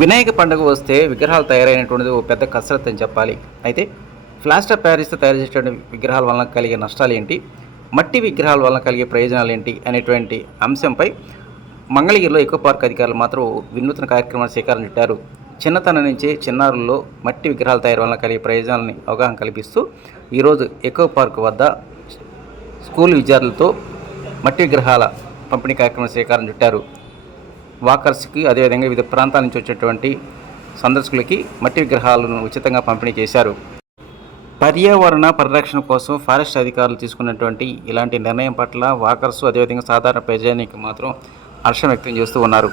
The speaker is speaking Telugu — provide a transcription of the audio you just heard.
వినాయక పండుగ వస్తే విగ్రహాలు తయారైనటువంటిది ఓ పెద్ద కసరత్ అని చెప్పాలి. అయితే ప్లాస్టర్ ప్యారిస్తో తయారు చేసేటువంటి విగ్రహాల వలన కలిగే నష్టాలు ఏంటి? మట్టి విగ్రహాల వలన కలిగే ప్రయోజనాలు ఏంటి? అనేటువంటి అంశంపై మంగళగిరిలో ఎకో పార్క్ అధికారులు మాత్రం వినూత్న కార్యక్రమాన్ని శ్రీకారం చుట్టారు చిన్నతనం నుంచే చిన్నారుల్లో మట్టి విగ్రహాల తయారు వలన కలిగే ప్రయోజనాలని అవగాహన కల్పిస్తూ ఈరోజు ఎకో పార్క్ వద్ద స్కూల్ విద్యార్థులతో మట్టి విగ్రహాల పంపిణీ కార్యక్రమం శ్రీకారం చుట్టారు వాకర్స్కి అదేవిధంగా వివిధ ప్రాంతాల నుంచి వచ్చేటువంటి సందర్శకులకి మట్టి విగ్రహాలను ఉచితంగా పంపిణీ చేశారు. పర్యావరణ పరిరక్షణ కోసం ఫారెస్ట్ అధికారులు తీసుకున్నటువంటి ఇలాంటి నిర్ణయం పట్ల వాకర్స్ అదేవిధంగా సాధారణ ప్రజానికి మాత్రం హర్షం వ్యక్తం చేస్తూ ఉన్నారు.